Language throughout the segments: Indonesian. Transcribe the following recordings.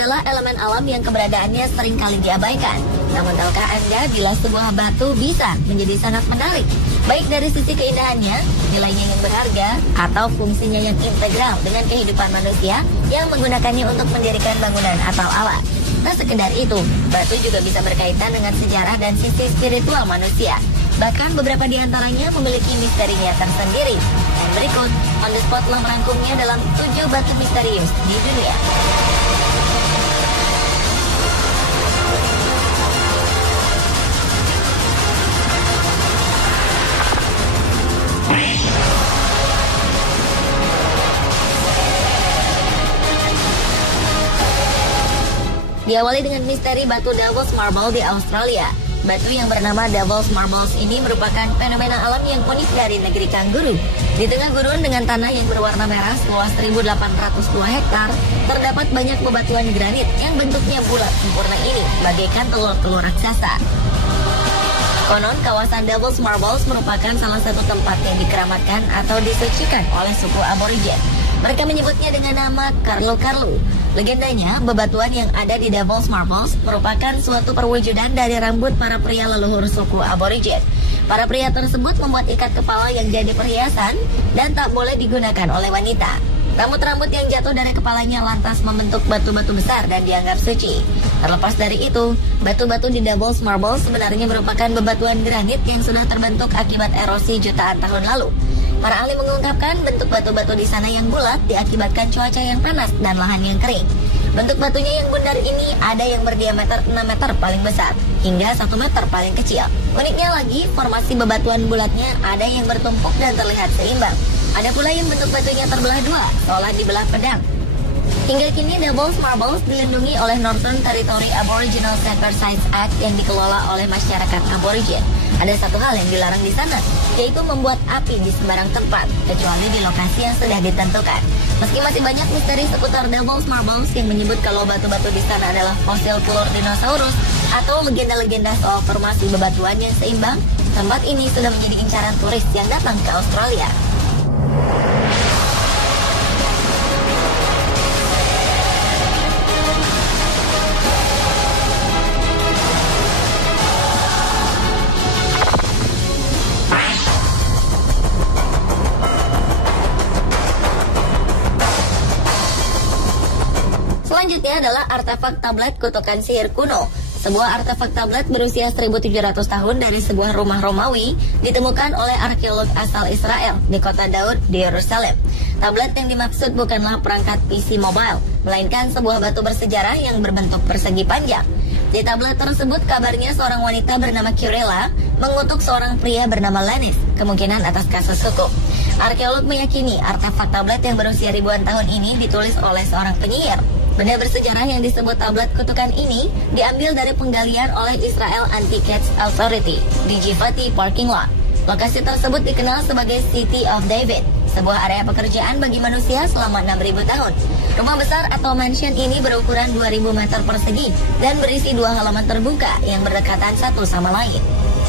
adalah elemen alam yang keberadaannya seringkali diabaikan. Namun tahukah Anda bila sebuah batu bisa menjadi sangat menarik, baik dari sisi keindahannya, nilainya yang berharga, atau fungsinya yang integral dengan kehidupan manusia yang menggunakannya untuk mendirikan bangunan atau alat. Tak sekedar itu, batu juga bisa berkaitan dengan sejarah dan sisi spiritual manusia. Bahkan beberapa di antaranya memiliki misterinya tersendiri. Dan berikut, On The Spot telah merangkumnya dalam 7 batu misterius di dunia. Diawali dengan misteri batu Devil's Marble di Australia. Batu yang bernama Devil's Marbles ini merupakan fenomena alam yang unik dari negeri kanguru. Di tengah gurun dengan tanah yang berwarna merah seluas 1.802 hektar, terdapat banyak bebatuan granit yang bentuknya bulat sempurna ini, bagaikan telur-telur raksasa. Konon, kawasan Devil's Marbles merupakan salah satu tempat yang dikeramatkan atau disucikan oleh suku Aborigin. Mereka menyebutnya dengan nama Karlu Karlu. Legendanya, bebatuan yang ada di Devil's Marbles merupakan suatu perwujudan dari rambut para pria leluhur suku Aborigin. Para pria tersebut membuat ikat kepala yang jadi perhiasan dan tak boleh digunakan oleh wanita. Rambut-rambut yang jatuh dari kepalanya lantas membentuk batu-batu besar dan dianggap suci. Terlepas dari itu, batu-batu di Devil's Marbles sebenarnya merupakan bebatuan granit yang sudah terbentuk akibat erosi jutaan tahun lalu. Para ahli mengungkapkan bentuk batu-batu di sana yang bulat diakibatkan cuaca yang panas dan lahan yang kering. Bentuk batunya yang bundar ini ada yang berdiameter 6 meter paling besar hingga 1 meter paling kecil. Uniknya lagi, formasi bebatuan bulatnya ada yang bertumpuk dan terlihat seimbang. Ada pula yang bentuk batunya terbelah dua, seolah dibelah pedang. Hingga kini Devil's Marbles dilindungi oleh Northern Territory Aboriginal Sacred Sites Act yang dikelola oleh masyarakat Aborigin. Ada satu hal yang dilarang di sana, yaitu membuat api di sembarang tempat, kecuali di lokasi yang sudah ditentukan. Meski masih banyak misteri seputar Devil's Marbles yang menyebut kalau batu-batu di sana adalah fosil telur dinosaurus atau legenda-legenda soal formasi bebatuan yang seimbang, tempat ini sudah menjadi incaran turis yang datang ke Australia. Selanjutnya adalah artefak tablet kutukan sihir kuno. Sebuah artefak tablet berusia 1.700 tahun dari sebuah rumah Romawi ditemukan oleh arkeolog asal Israel di kota Daud di Yerusalem. Tablet yang dimaksud bukanlah perangkat PC mobile, melainkan sebuah batu bersejarah yang berbentuk persegi panjang. Di tablet tersebut kabarnya seorang wanita bernama Kirella mengutuk seorang pria bernama Lanis, kemungkinan atas kasus hukum. Arkeolog meyakini artefak tablet yang berusia ribuan tahun ini ditulis oleh seorang penyihir. Benda bersejarah yang disebut tablet kutukan ini diambil dari penggalian oleh Israel Antiquities Authority di Givati Parking Lot. Lokasi tersebut dikenal sebagai City of David, sebuah area pekerjaan bagi manusia selama 6.000 tahun. Rumah besar atau mansion ini berukuran 2.000 meter persegi dan berisi 2 halaman terbuka yang berdekatan satu sama lain.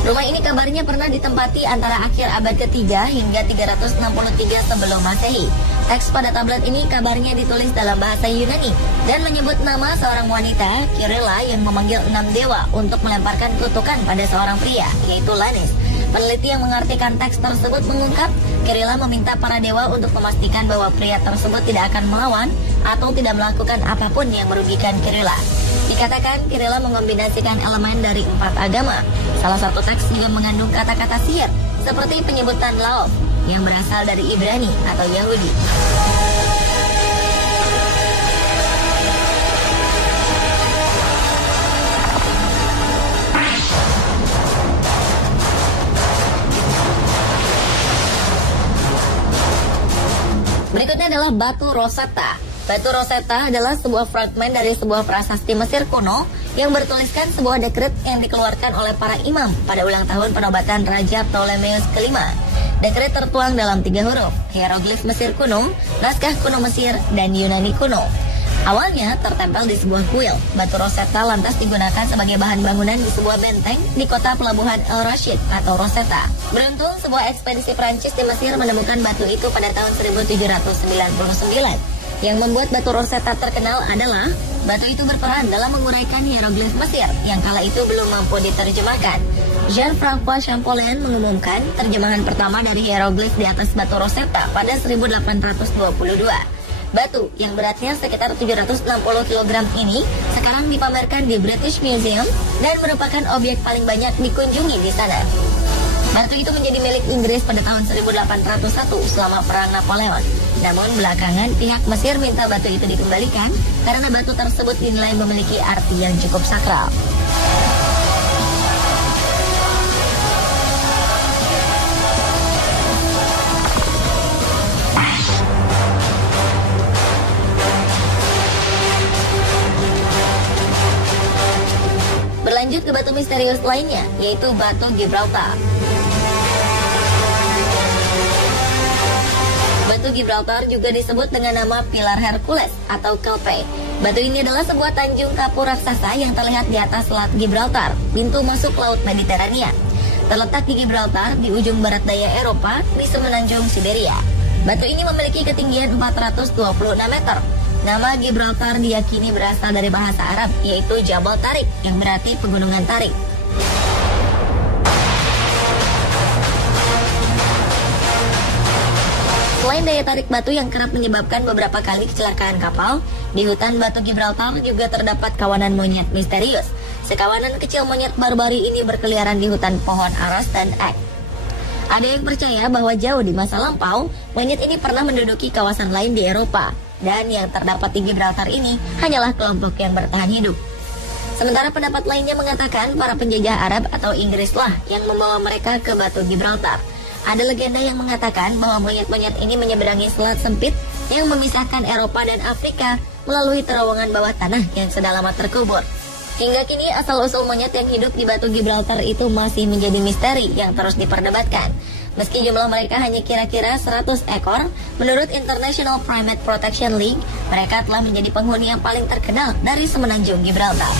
Rumah ini kabarnya pernah ditempati antara akhir abad ketiga hingga 363 sebelum Masehi. Teks pada tablet ini kabarnya ditulis dalam bahasa Yunani dan menyebut nama seorang wanita, Kirella, yang memanggil 6 dewa untuk melemparkan kutukan pada seorang pria, yaitu Lanis. Peneliti yang mengartikan teks tersebut mengungkap, Kirella meminta para dewa untuk memastikan bahwa pria tersebut tidak akan melawan atau tidak melakukan apapun yang merugikan Kirella. Dikatakan Kirella mengombinasikan elemen dari 4 agama. Salah satu teks juga mengandung kata-kata sihir, seperti penyebutan Laos, yang berasal dari Ibrani atau Yahudi. Berikutnya adalah batu Rosetta. Batu Rosetta adalah sebuah fragmen dari sebuah prasasti Mesir kuno yang bertuliskan sebuah dekret yang dikeluarkan oleh para imam pada ulang tahun penobatan Raja Ptolemeus kelima. Dekret tertuang dalam 3 huruf, hieroglif Mesir kuno, naskah kuno Mesir, dan Yunani kuno. Awalnya tertempel di sebuah kuil, batu Rosetta lantas digunakan sebagai bahan bangunan di sebuah benteng di kota pelabuhan El Rashid atau Rosetta. Beruntung, sebuah ekspedisi Prancis di Mesir menemukan batu itu pada tahun 1799. Yang membuat batu Rosetta terkenal adalah batu itu berperan dalam menguraikan hieroglif Mesir yang kala itu belum mampu diterjemahkan. Jean-François Champollion mengumumkan terjemahan pertama dari hieroglif di atas batu Rosetta pada 1822. Batu yang beratnya sekitar 760 kg ini sekarang dipamerkan di British Museum dan merupakan objek paling banyak dikunjungi di sana. Batu itu menjadi milik Inggris pada tahun 1801 selama Perang Napoleon. Namun belakangan pihak Mesir minta batu itu dikembalikan karena batu tersebut dinilai memiliki arti yang cukup sakral. Berlanjut ke batu misterius lainnya, yaitu batu Gibraltar. Batu Gibraltar juga disebut dengan nama Pilar Hercules atau Kelpe. Batu ini adalah sebuah tanjung kapur raksasa yang terlihat di atas Selat Gibraltar, pintu masuk Laut Mediterania. Terletak di Gibraltar di ujung barat daya Eropa di semenanjung Siberia. Batu ini memiliki ketinggian 426 meter. Nama Gibraltar diyakini berasal dari bahasa Arab, yaitu Jabal Tarik, yang berarti pegunungan tarik. Selain daya tarik batu yang kerap menyebabkan beberapa kali kecelakaan kapal, di hutan batu Gibraltar juga terdapat kawanan monyet misterius. Sekawanan kecil monyet barbari ini berkeliaran di hutan pohon aras dan ek. Ada yang percaya bahwa jauh di masa lampau, monyet ini pernah menduduki kawasan lain di Eropa, dan yang terdapat di Gibraltar ini hanyalah kelompok yang bertahan hidup. Sementara pendapat lainnya mengatakan para penjajah Arab atau Inggrislah yang membawa mereka ke batu Gibraltar. Ada legenda yang mengatakan bahwa monyet-monyet ini menyeberangi selat sempit yang memisahkan Eropa dan Afrika melalui terowongan bawah tanah yang sudah lama terkubur. Hingga kini asal-usul monyet yang hidup di batu Gibraltar itu masih menjadi misteri yang terus diperdebatkan. Meski jumlah mereka hanya kira-kira 100 ekor, menurut International Primate Protection League, mereka telah menjadi penghuni yang paling terkenal dari semenanjung Gibraltar.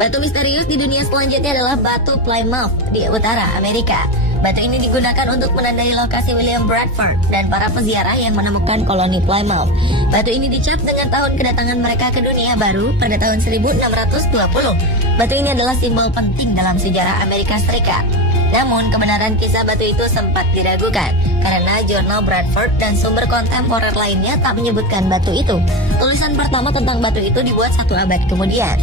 Batu misterius di dunia selanjutnya adalah batu Plymouth di utara Amerika. Batu ini digunakan untuk menandai lokasi William Bradford dan para peziarah yang menemukan koloni Plymouth. Batu ini dicap dengan tahun kedatangan mereka ke dunia baru pada tahun 1620. Batu ini adalah simbol penting dalam sejarah Amerika Serikat. Namun kebenaran kisah batu itu sempat diragukan karena jurnal Bradford dan sumber kontemporer lainnya tak menyebutkan batu itu. Tulisan pertama tentang batu itu dibuat 1 abad kemudian.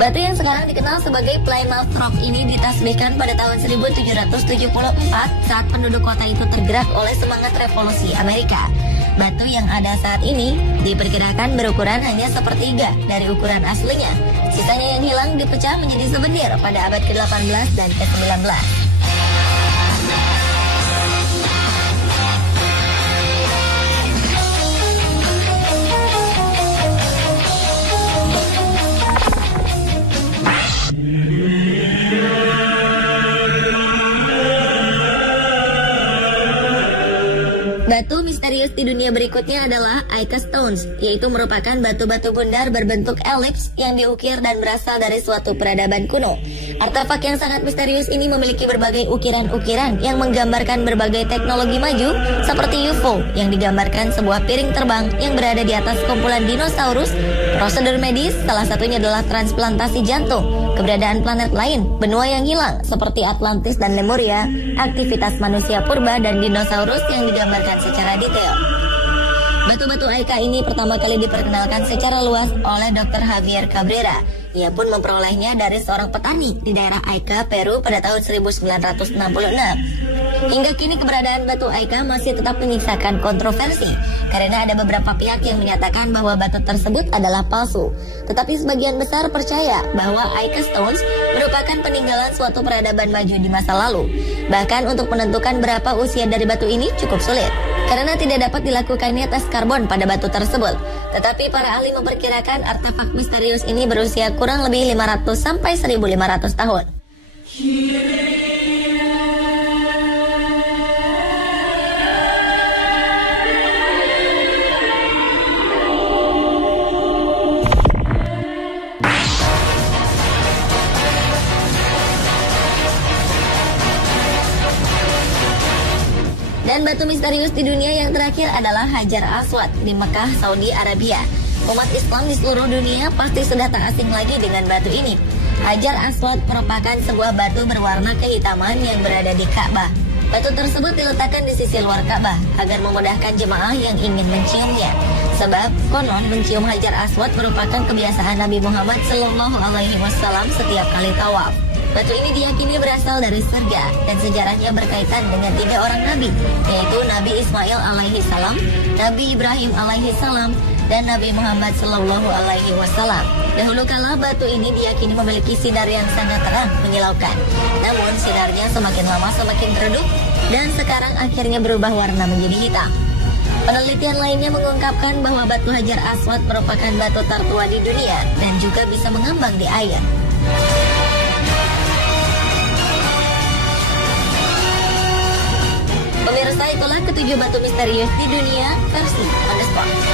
Batu yang sekarang dikenal sebagai Plymouth Rock ini ditasbihkan pada tahun 1774 saat penduduk kota itu tergerak oleh semangat revolusi Amerika. Batu yang ada saat ini diperkirakan berukuran hanya sepertiga dari ukuran aslinya. Sisanya yang hilang dipecah menjadi souvenir pada abad ke-18 dan ke-19. Batu misterius di dunia berikutnya adalah Ica Stones, yaitu merupakan batu-batu bundar berbentuk elips yang diukir dan berasal dari suatu peradaban kuno. Artefak yang sangat misterius ini memiliki berbagai ukiran-ukiran yang menggambarkan berbagai teknologi maju seperti UFO yang digambarkan sebuah piring terbang yang berada di atas kumpulan dinosaurus, prosedur medis, salah satunya adalah transplantasi jantung, keberadaan planet lain, benua yang hilang seperti Atlantis dan Lemuria, aktivitas manusia purba dan dinosaurus yang digambarkan secara detail. Batu-batu Ica ini pertama kali diperkenalkan secara luas oleh Dr. Javier Cabrera. Ia pun memperolehnya dari seorang petani di daerah Ica, Peru pada tahun 1966. Hingga kini keberadaan batu Ica masih tetap menyisakan kontroversi karena ada beberapa pihak yang menyatakan bahwa batu tersebut adalah palsu. Tetapi sebagian besar percaya bahwa Ica Stones merupakan peninggalan suatu peradaban maju di masa lalu. Bahkan untuk menentukan berapa usia dari batu ini cukup sulit karena tidak dapat dilakukannya tes karbon pada batu tersebut. Tetapi para ahli memperkirakan artefak misterius ini berusia kurang lebih 500 sampai 1500 tahun. Dan batu misterius di dunia yang terakhir adalah Hajar Aswad di Mekah, Saudi Arabia. Umat Islam di seluruh dunia pasti sudah tak asing lagi dengan batu ini. Hajar Aswad merupakan sebuah batu berwarna kehitaman yang berada di Ka'bah. Batu tersebut diletakkan di sisi luar Ka'bah agar memudahkan jemaah yang ingin menciumnya. Sebab konon mencium Hajar Aswad merupakan kebiasaan Nabi Muhammad SAW setiap kali tawaf. Batu ini diyakini berasal dari surga dan sejarahnya berkaitan dengan 3 orang nabi, yaitu Nabi Ismail alaihi salam, Nabi Ibrahim alaihi salam, dan Nabi Muhammad sallallahu alaihi wasallam. Dahulu kala batu ini diyakini memiliki sinar yang sangat terang menyilaukan. Namun sinarnya semakin lama semakin redup dan sekarang akhirnya berubah warna menjadi hitam. Penelitian lainnya mengungkapkan bahwa batu Hajar Aswad merupakan batu tertua di dunia dan juga bisa mengambang di air. Pemirsa, itulah ketujuh batu misterius di dunia versi On The Spot.